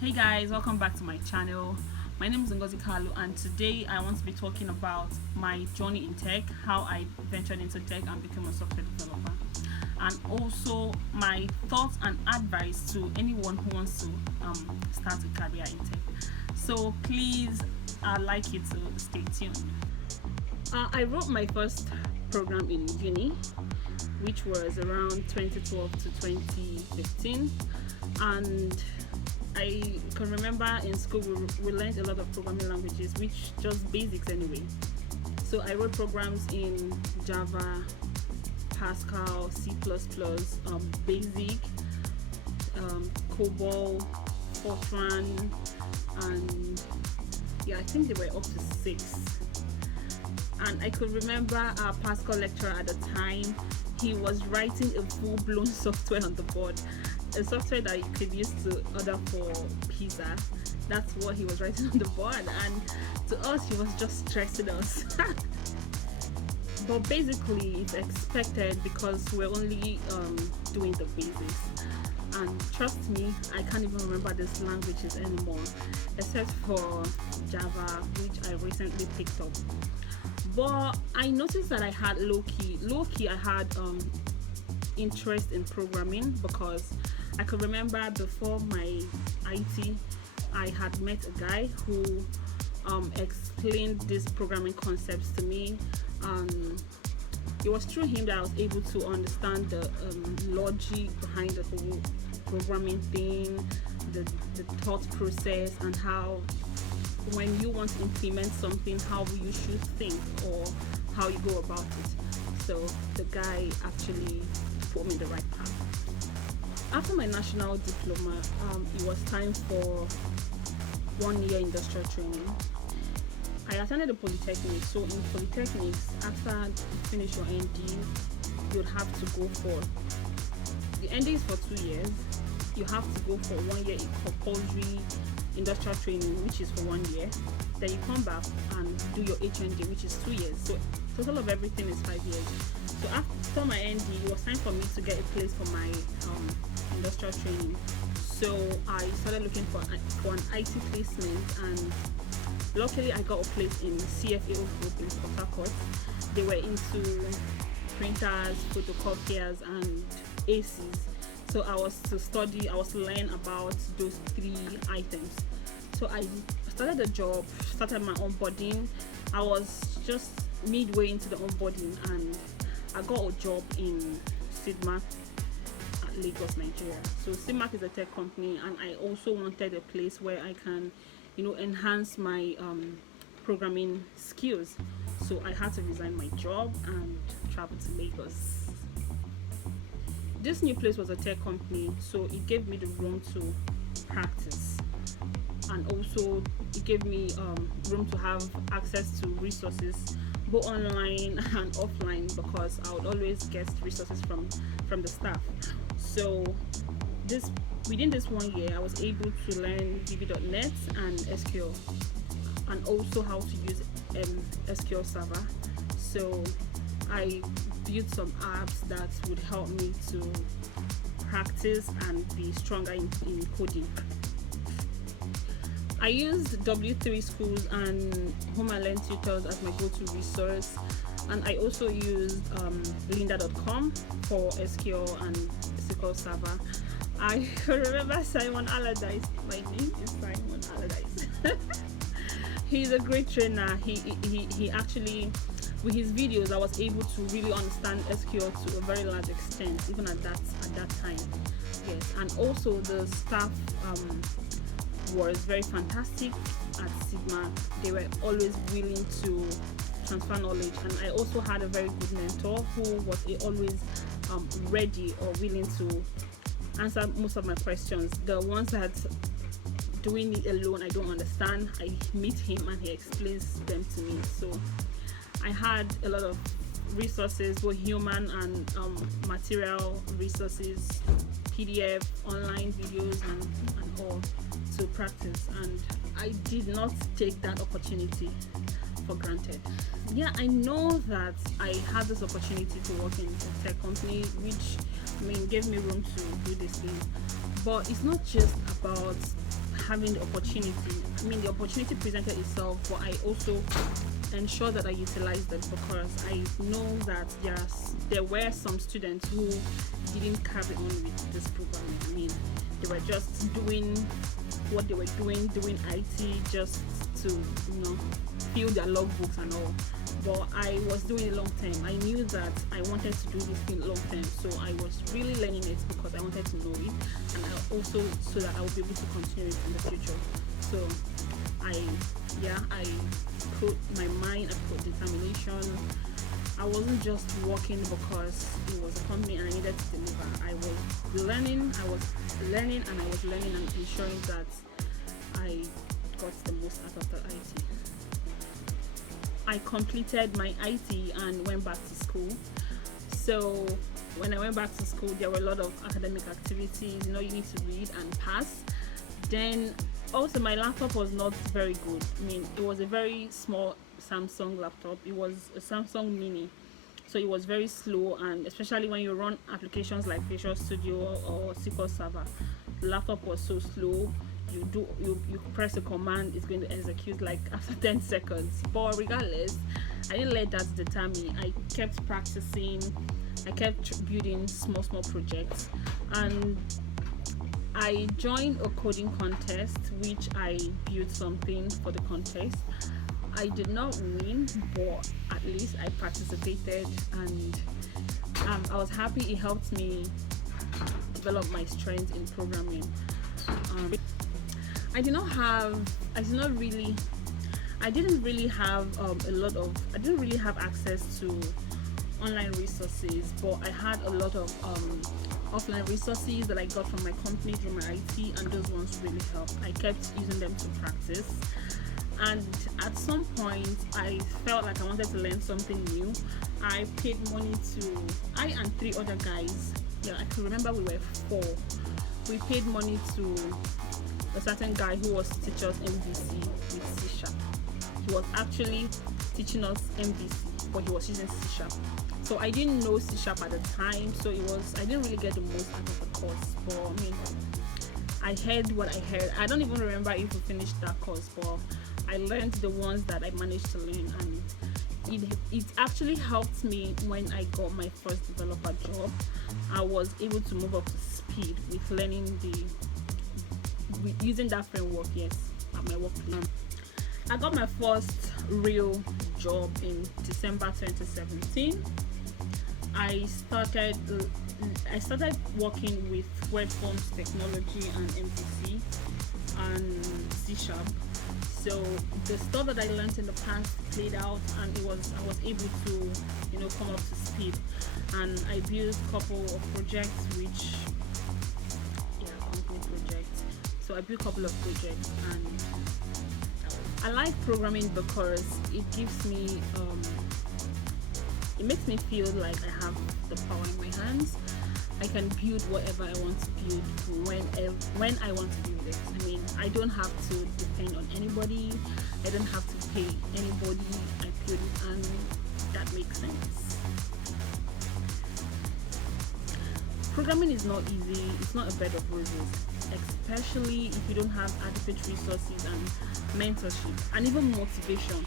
Hey guys, welcome back to my channel. My name is Ngozi Kalu, and today I want to be talking about my journey in tech, how I ventured into tech and became a software developer, and also my thoughts and advice to anyone who wants to start a career in tech. So please, I'd like you to stay tuned. I wrote my first program in uni, which was around 2012 to 2015, and I can remember in school we learned a lot of programming languages, which just basics anyway. So I wrote programs in Java, Pascal, C++, Basic, COBOL, Fortran, and yeah, I think they were up to 6. And I could remember our Pascal lecturer at the time. He was writing a full-blown software on the board, a software that you could use to order for pizza. That's what he was writing on the board, and to us he was just stressing us. But basically it's expected because we're only doing the basics. And trust me, I can't even remember these languages anymore, except for Java, which I recently picked up. But I noticed that I had low-key I had interest in programming, because I could remember before my IT I had met a guy who explained these programming concepts to me. It was through him that I was able to understand the logic behind the whole programming thing, the thought process, and how when you want to implement something, how you should think or how you go about it. So the guy actually put me in the right path. After my national diploma, it was time for 1 year industrial training. I attended a polytechnic. So in polytechnics, after you finish your ND, you'd have to go for the ND is for 2 years. You have to go for 1 year compulsory industrial training, which is for 1 year. Then you come back and do your HND, which is 2 years. So total of everything is 5 years. So after my ND, it was time for me to get a place for my industrial training. So I started looking for an IT placement, and luckily I got a place in CFAO Group in Port Harcourt. They were into printers, photocopiers, and ACs. So I was to learn about those 3 items. So I started the job, started my onboarding. I was just midway into the onboarding, and I got a job in Sidmark at Lagos, Nigeria. So Sidmark is a tech company, and I also wanted a place where I can, enhance my programming skills. So I had to resign my job and travel to Lagos. This new place was a tech company, so it gave me the room to practice, and also it gave me room to have access to resources, both online and offline, because I would always get resources from the staff. So within this 1 year, I was able to learn VB.net and SQL, and also how to use SQL Server. So I built some apps that would help me to practice and be stronger in coding. I used W3 Schools and Home and Learn Tutors as my go-to resource, and I also used lynda.com for SQL and SQL Server. I remember Simon Allardyce. My name is Simon Allardyce. He's a great trainer. He actually, with his videos, I was able to really understand SQL to a very large extent, even at that time. Yes, and also the staff was very fantastic at Sigma. They were always willing to transfer knowledge, and I also had a very good mentor who was always ready or willing to answer most of my questions. The ones that doing it alone I don't understand, I meet him and he explains them to me. So I had a lot of resources, both human and material resources, PDF, online videos, and all to practice, and I did not take that opportunity for granted. Yeah, I know that I had this opportunity to work in a tech company, which gave me room to do this thing. But it's not just about having the opportunity. I mean, the opportunity presented itself, but I also ensure that I utilize them, because I know that there were some students who didn't carry on with this programming. I mean, they were just doing what they were doing IT just to, fill their logbooks and all. But I was doing it long term. I knew that I wanted to do this thing long term, so I was really learning it because I wanted to know it, and I also so that I would be able to continue it in the future. So I put my mind, I put determination. I wasn't just working because it was a company and I needed to deliver. I was learning, and I was learning and ensuring that I got the most out of the IT. I completed my IT and went back to school. So when I went back to school, there were a lot of academic activities. You need to read and pass. Then also my laptop was not very good. I mean, it was a very small Samsung laptop. It was a Samsung Mini, so it was very slow, and especially when you run applications like Visual Studio or SQL Server, the laptop was so slow. You press a command, it's going to execute like after 10 seconds. But regardless, I didn't let that deter me. I kept practicing, I kept building small projects, and I joined a coding contest, which I built something for the contest. I did not win, but at least I participated, and I was happy. It helped me develop my strength in programming. I didn't really have access to online resources, but I had a lot of offline resources that I got from my company through my IT, and those ones really helped. I kept using them to practice, and at some point I felt like I wanted to learn something new. I and 3 other guys, I can remember we were 4. We paid money to a certain guy who was to teach us MVC with C#. He was actually teaching us MVC, but he was using C#. So I didn't know C# at the time, so I didn't really get the most out of the course. But I mean, I heard what I heard. I don't even remember if we finished that course, but I learned the ones that I managed to learn, and it actually helped me when I got my first developer job. I was able to move up to speed with learning using that framework, at my workplace. I got my first real job in December 2017. I started working with web forms technology and MVC and C#. So the stuff that I learned in the past played out, and I was able to come up to speed, and I built a couple of projects, company projects. So I built a couple of projects, and I like programming because it gives me it makes me feel like I have the power in my hands. I can build whatever I want to build when I want to build it. I mean, I don't have to depend on anybody. I don't have to pay anybody. I build it, and that makes sense. Programming is not easy. It's not a bed of roses, especially if you don't have adequate resources and mentorship and even motivation.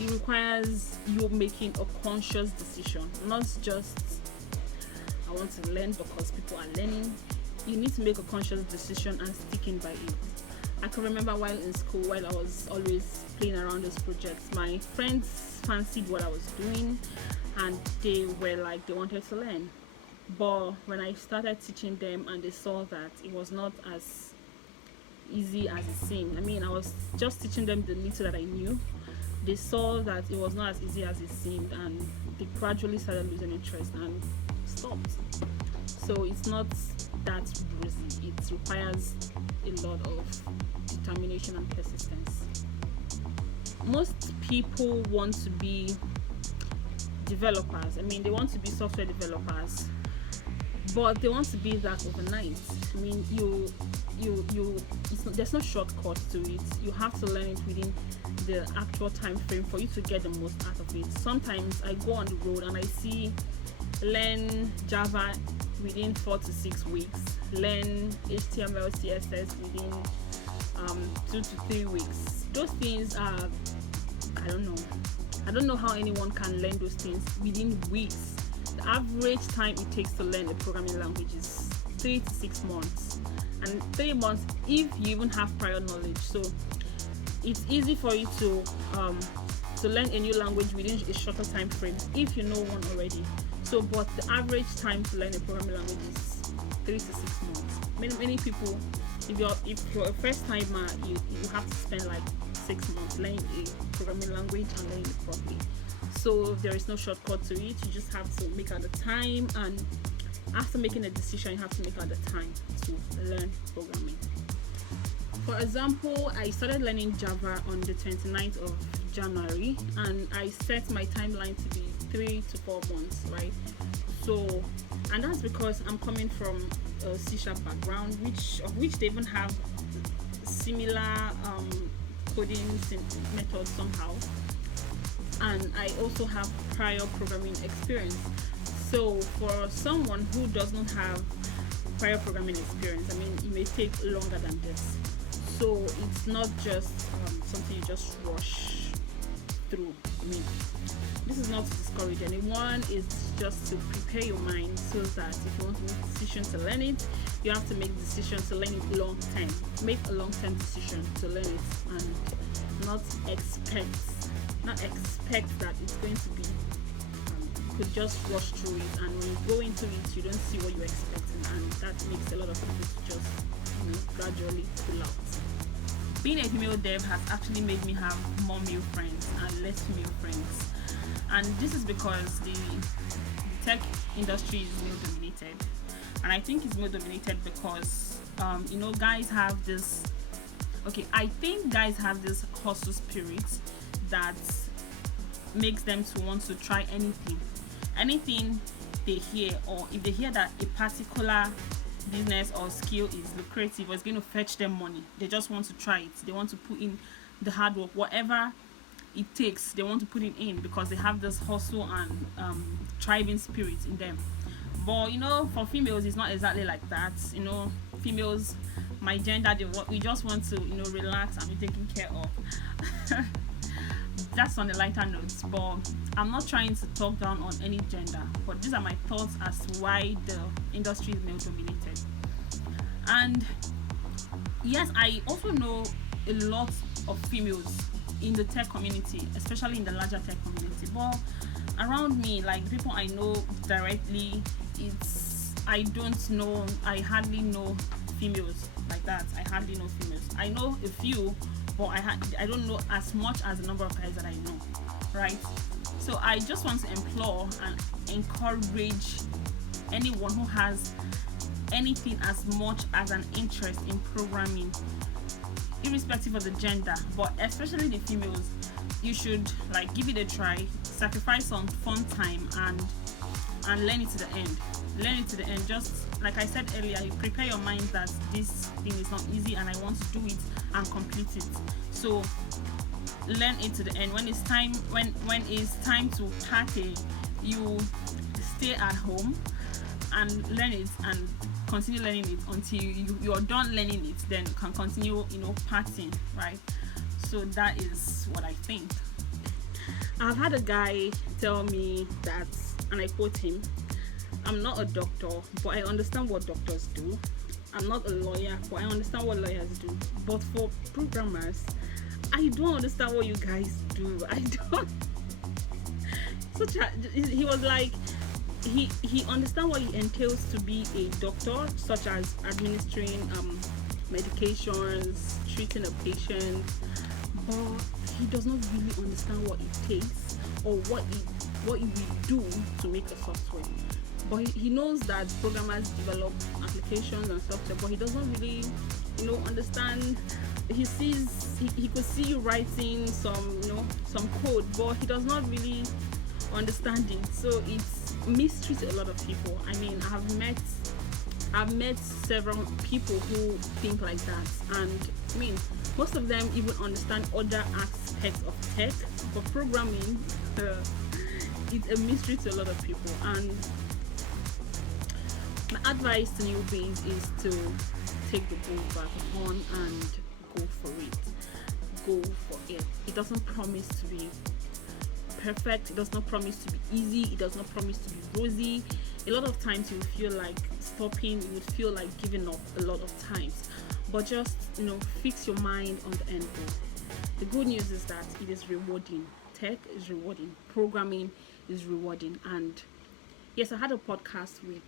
It requires you making a conscious decision, not just I want to learn because people are learning. You need to make a conscious decision and sticking by it. I can remember while in school, while I was always playing around those projects, my friends fancied what I was doing, and they were like, they wanted to learn. But when I started teaching them and they saw that it was not as easy as it seemed, I mean, I was just teaching them the little that I knew. They saw that it was not as easy as it seemed, and they gradually started losing interest and stopped. So it's not that rosy. It requires a lot of determination and persistence. Most people want to be developers. I mean, they want to be software developers, but they want to be that overnight. I mean, there's no shortcut to it. You have to learn it within the actual time frame for you to get the most out of it. Sometimes I go on the road and I see learn Java within 4 to 6 weeks, learn HTML, CSS within 2 to 3 weeks. Those things are, I don't know. I don't know how anyone can learn those things within weeks. The average time it takes to learn a programming language is 3 to 6 months, and 3 months if you even have prior knowledge. So it's easy for you to learn a new language within a shorter time frame if you know one already. So, but the average time to learn a programming language is 3 to 6 months. Many people, if you're a first timer, you have to spend like 6 months learning a programming language and learning it properly. So there is no shortcut to it. You just have to make out the time, and after making a decision, you have to make out the time to learn programming. For example, I started learning Java on the 29th of January, and I set my timeline to be 3 to 4 months, right? So, and that's because I'm coming from a C# background, which they even have similar coding methods somehow, and I also have prior programming experience. So for someone who does not have prior programming experience, I mean, it may take longer than this. So it's not just something you just rush through. I mean, this is not to discourage anyone, it's just to prepare your mind so that if you want to make a decision to learn it, you have to make a decision to learn it long term. Make a long term decision to learn it, and not expect that it's going to be you could just rush through it, and when you go into it you don't see what you're expecting, and that makes a lot of people to just gradually pull out. Being a female dev has actually made me have more male friends and less female friends, and this is because the tech industry is male dominated, and I think it's male dominated because guys have this I think guys have this hustle spirit that makes them to want to try anything they hear, or if they hear that a particular business or skill is lucrative or is going to fetch them money, they just want to try it. They want to put in the hard work, whatever it takes, they want to put it in because they have this hustle and thriving spirit in them. But for females it's not exactly like that. Females, my gender, we just want to relax and be taken care of. That's on a lighter note, but I'm not trying to talk down on any gender, but these are my thoughts as to why the industry is male dominated. And yes, I also know a lot of females in the tech community, especially in the larger tech community, but around me, like people I know directly, I hardly know females like that. I hardly know females. I know a few, but I don't know as much as the number of guys that I know, right? So I just want to implore and encourage anyone who has anything as much as an interest in programming, irrespective of the gender, but especially the females, you should give it a try, sacrifice some fun time and learn it to the end. Just like I said earlier, you prepare your mind that this thing is not easy and I want to do it and complete it. So learn it to the end. When it's time to party, you stay at home and learn it and continue learning it until you're done learning it, then you can continue partying, right? So that is what I think. I've had a guy tell me that, and I quote him, "I'm not a doctor, but I understand what doctors do. I'm not a lawyer, but I understand what lawyers do. But for programmers, I don't understand what you guys do. I don't." He was like, he understands what it entails to be a doctor, such as administering medications, treating a patient, but he does not really understand what it takes or what we do to make a software. But he knows that programmers develop applications and software, but he doesn't really understand. He could see you writing some code, but he does not really understand it. So it's mystery to a lot of people. I mean, I've met several people who think like that, and I mean, most of them even understand other aspects of tech, but programming it's a mystery to a lot of people. And my advice to newbies is to take the bull back on and go go for it. It doesn't promise to be perfect, it does not promise to be easy, it does not promise to be rosy. A lot of times you feel like stopping, you would feel like giving up a lot of times, but just fix your mind on the end goal. The good news is that it is rewarding. Tech is rewarding, programming is rewarding. And yes, I had a podcast with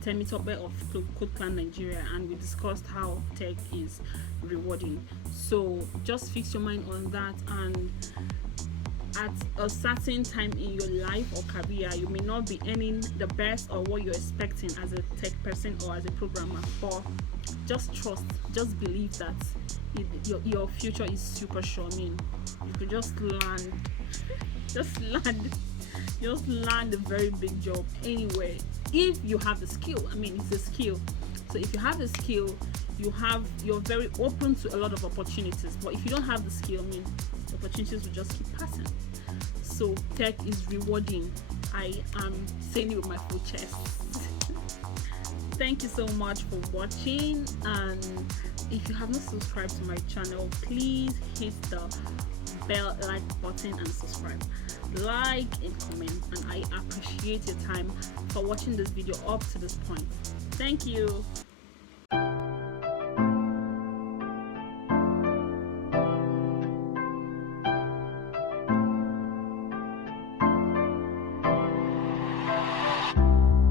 Temitope of Code Clan Nigeria, and we discussed how tech is rewarding. So just fix your mind on that, and at a certain time in your life or career, you may not be earning the best or what you're expecting as a tech person or as a programmer, but just trust, just believe that your future is super sure. I mean, you could just land a very big job anywhere if you have the skill. I mean, it's a skill. So if you have the skill, you're very open to a lot of opportunities. But if you don't have the skill, I mean, opportunities will just keep passing. So tech is rewarding. I am saying it with my full chest. Thank you so much for watching, and if you have not subscribed to my channel, please hit the bell like button and subscribe, like and comment, and I appreciate your time for watching this video up to this point. Thank you.